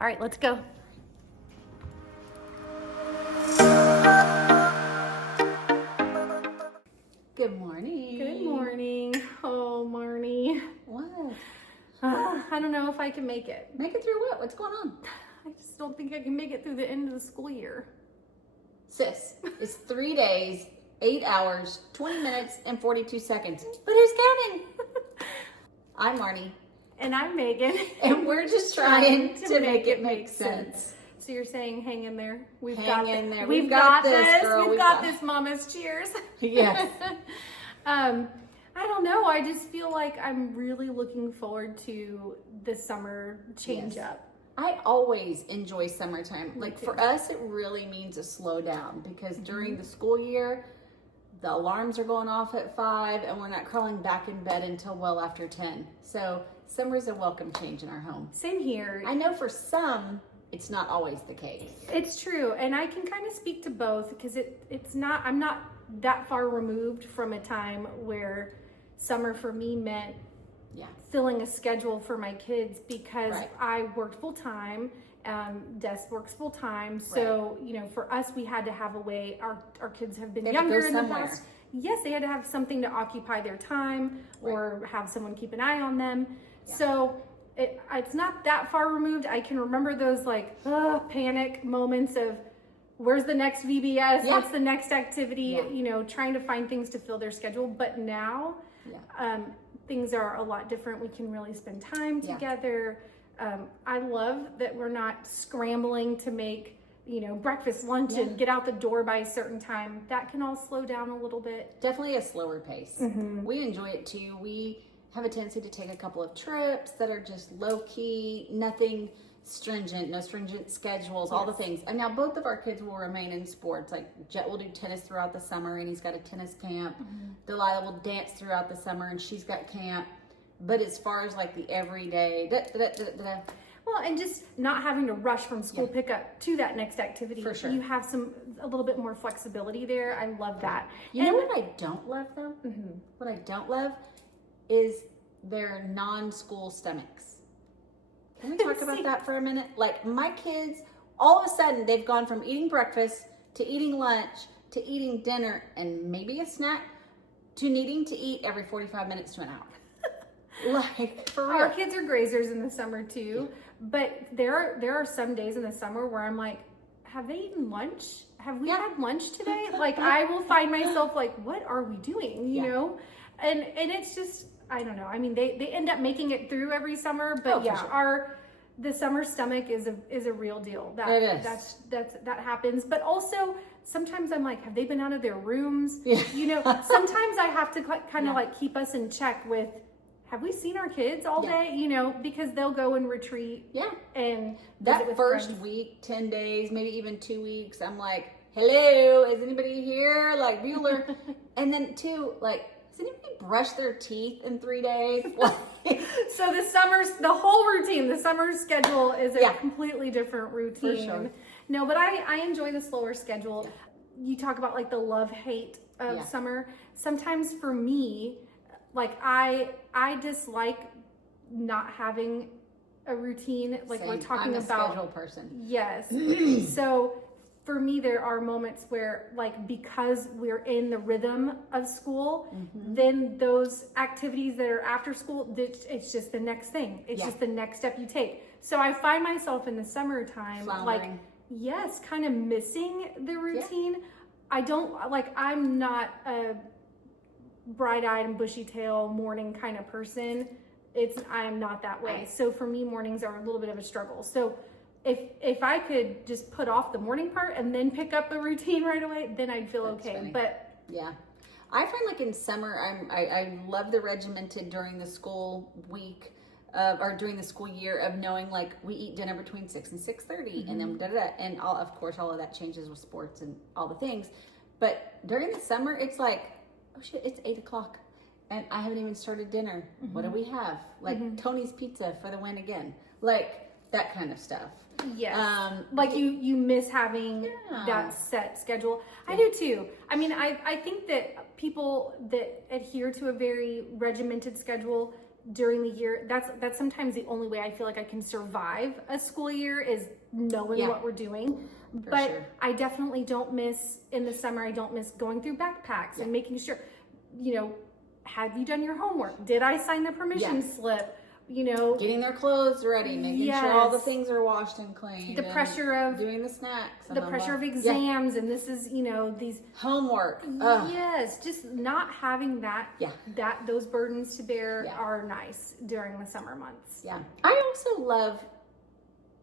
All right, let's go. Good morning. Good morning. Oh, Marnie. What? I don't know if I can make it. Make it through what? What's going on? I just don't think I can make it through the end of the school year. Sis, it's 3 days, 8 hours, 20 minutes, and 42 seconds. But who's counting? I'm Marnie. And I'm Megan. And we're just trying to make it make sense. So you're saying hang in there. Hang in there. We've got this. Girl. We've got this, mamas. Cheers. Yes. I don't know. I just feel like I'm really looking forward to the summer change up. I always enjoy summertime. Like too. for us, it really means a slow down because during the school year, the alarms are going off at 5 and we're not crawling back in bed until well after 10. So summer is a welcome change in our home. Same here. I know for some, it's not always the case. It's true, and I can kind of speak to both because it's not. I'm not that far removed from a time where summer for me meant filling a schedule for my kids because I worked full time. Des works full time, so you know, for us, we had to have a way. Our kids have been younger in the past. Yes, they had to have something to occupy their time or have someone keep an eye on them. Yeah. So. It's not that far removed. I can remember those like panic moments of where's the next VBS, what's the next activity, you know, trying to find things to fill their schedule. But now things are a lot different. We can really spend time together. I love that we're not scrambling to make, you know, breakfast, lunch, and get out the door by a certain time. That can all slow down a little bit. Definitely a slower pace. Mm-hmm. We enjoy it too. We have a tendency to take a couple of trips that are just low-key, nothing stringent, no stringent schedules, all the things. And now both of our kids will remain in sports. Like Jet will do tennis throughout the summer and he's got a tennis camp. Mm-hmm. Delilah will dance throughout the summer and she's got camp. But as far as like the everyday, well, and just not having to rush from school pickup to that next activity. For sure. You have a little bit more flexibility there. I love that. You know what I don't love though? Mm-hmm. What I don't love is their non-school stomachs. Can we talk about that for a minute? Like my kids, all of a sudden they've gone from eating breakfast to eating lunch to eating dinner and maybe a snack to needing to eat every 45 minutes to an hour. Like for real. Our kids are grazers in the summer too, but there are some days in the summer where I'm like, have they eaten lunch? Have we had lunch today? Like I will find myself like, what are we doing? You know? And it's just, I don't know. I mean, they end up making it through every summer, but the summer stomach is a real deal. It is. That happens. But also sometimes I'm like, have they been out of their rooms? Yeah. You know, sometimes I have to kind of like keep us in check with, have we seen our kids all day? You know, because they'll go and retreat. Yeah. And that first week, 10 days, maybe even 2 weeks, I'm like, hello, is anybody here? Like Bueller. And then two, like, does anybody brush their teeth in 3 days? So the whole routine, the summer schedule is a completely different routine. For sure. No, but I enjoy the slower schedule. Yeah. You talk about like the love-hate of summer. Sometimes for me, like I dislike not having a routine. Like we're talking about schedule person. Yes. So for me, there are moments where, like, because we're in the rhythm of school, then those activities that are after school, it's just the next thing. It's just the next step you take. So I find myself in the summertime, floundering. Like, kind of missing the routine. I'm not a bright-eyed and bushy-tail morning kind of person. I am not that way. So for me, mornings are a little bit of a struggle. So if I could just put off the morning part and then pick up the routine right away, then I'd feel okay. Funny. But yeah, I find like in summer, I love the regimented during the school week or during the school year of knowing like we eat dinner between 6 and 6:30 and then and of course all of that changes with sports and all the things. But during the summer, it's like, oh shit, it's 8 o'clock and I haven't even started dinner. What do we have? Like Tony's Pizza for the win again. Like that kind of stuff. Yeah. Like you miss having that set schedule. I do too. I mean, I think that people that adhere to a very regimented schedule during the year, that's sometimes the only way I feel like I can survive a school year is knowing what we're doing. But sure. I definitely don't miss, in the summer, I don't miss going through backpacks and making sure, you know, have you done your homework? Did I sign the permission slip? You know, getting their clothes ready, making sure all the things are washed and cleaned. The pressure of doing the snacks. The pressure of exams, and this is, you know, these homework. Yes, just not having that. Those burdens to bear are nice during the summer months. Yeah, I also love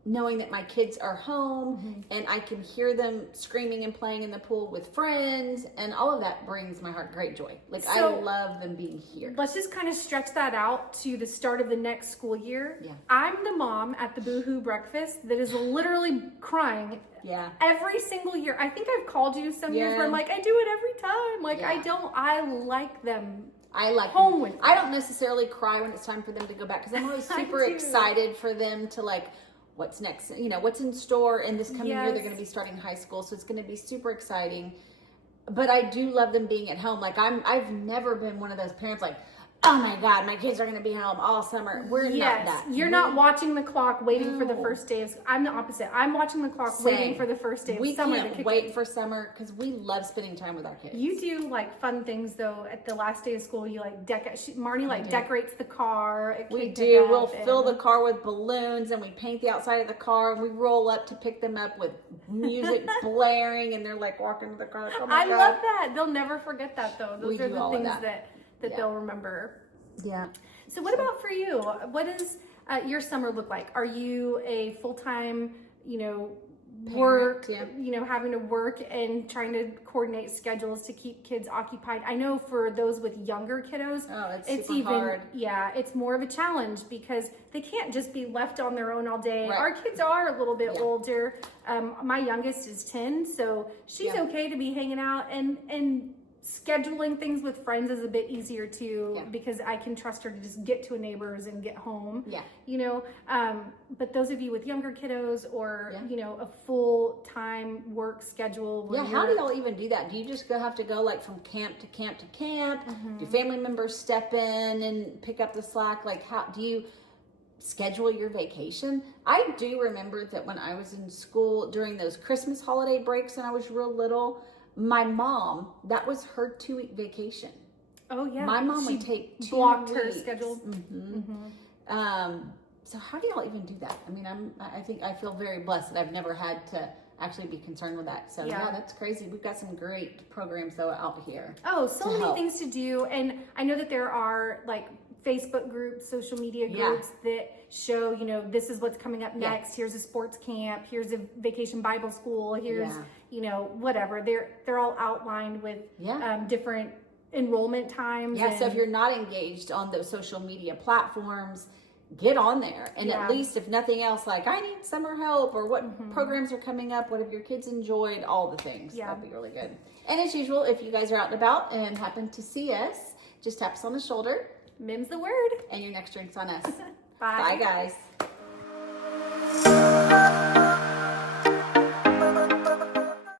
knowing that my kids are home and I can hear them screaming and playing in the pool with friends, and all of that brings my heart great joy. Like, so, I love them being here. Let's just kind of stretch that out to the start of the next school year. Yeah. I'm the mom at the Boohoo breakfast that is literally crying every single year. I think I've called you some years where I'm like, I do it every time. Like, I like them. I like home with them. I don't necessarily cry when it's time for them to go back, because I'm always super excited for them to, like, what's next, you know, what's in store. And this coming year, they're going to be starting high school, so it's going to be super exciting. But I do love them being at home. Like, I've never been one of those parents like, oh my God, my kids are going to be home all summer. We're not that. You're not watching the clock waiting for the first day of school. I'm the opposite. I'm watching the clock waiting for the first day of summer. We can't wait for summer because we love spending time with our kids. You do like fun things though. At the last day of school, you like Marnie decorates the car. We do. We'll fill the car with balloons and we paint the outside of the car, and we roll up to pick them up with music blaring, and they're like walking to the car. Like, oh my God. love that. They'll never forget that though. Those are the things that they'll remember. Yeah. So what about for you? What does your summer look like? Are you a full-time, you know, work, you know, having to work and trying to coordinate schedules to keep kids occupied? I know for those with younger kiddos, it's super hard. Yeah, it's more of a challenge because they can't just be left on their own all day. Right. Our kids are a little bit older. My youngest is 10, so she's okay to be hanging out, and scheduling things with friends is a bit easier too, because I can trust her to just get to a neighbor's and get home. You know, but those of you with younger kiddos or you know, a full-time work schedule. How do y'all even do that? Do you just have to go like from camp to camp to camp? Do family members step in and pick up the slack? Like, how do you schedule your vacation? I do remember that when I was in school during those Christmas holiday breaks when I was real little, my mom, that was her 2-week vacation. Oh yeah. My mom would take 2 blocked weeks. her schedule. So how do y'all even do that? I mean, I feel very blessed that I've never had to actually be concerned with that. So yeah, that's crazy. We've got some great programs though out here. Oh, so many things to do. And I know that there are like Facebook groups, social media groups that show, you know, this is what's coming up next. Here's a sports camp. Here's a vacation Bible school. Here's, you know, whatever. They're all outlined with different enrollment times. Yeah. So if you're not engaged on those social media platforms, get on there. And at least if nothing else, like, I need summer help, or what programs are coming up, what have your kids enjoyed, all the things. That'd be really good. And as usual, if you guys are out and about and happen to see us, just tap us on the shoulder. Mim's the word. And your next drink's on us. Bye. Bye, guys.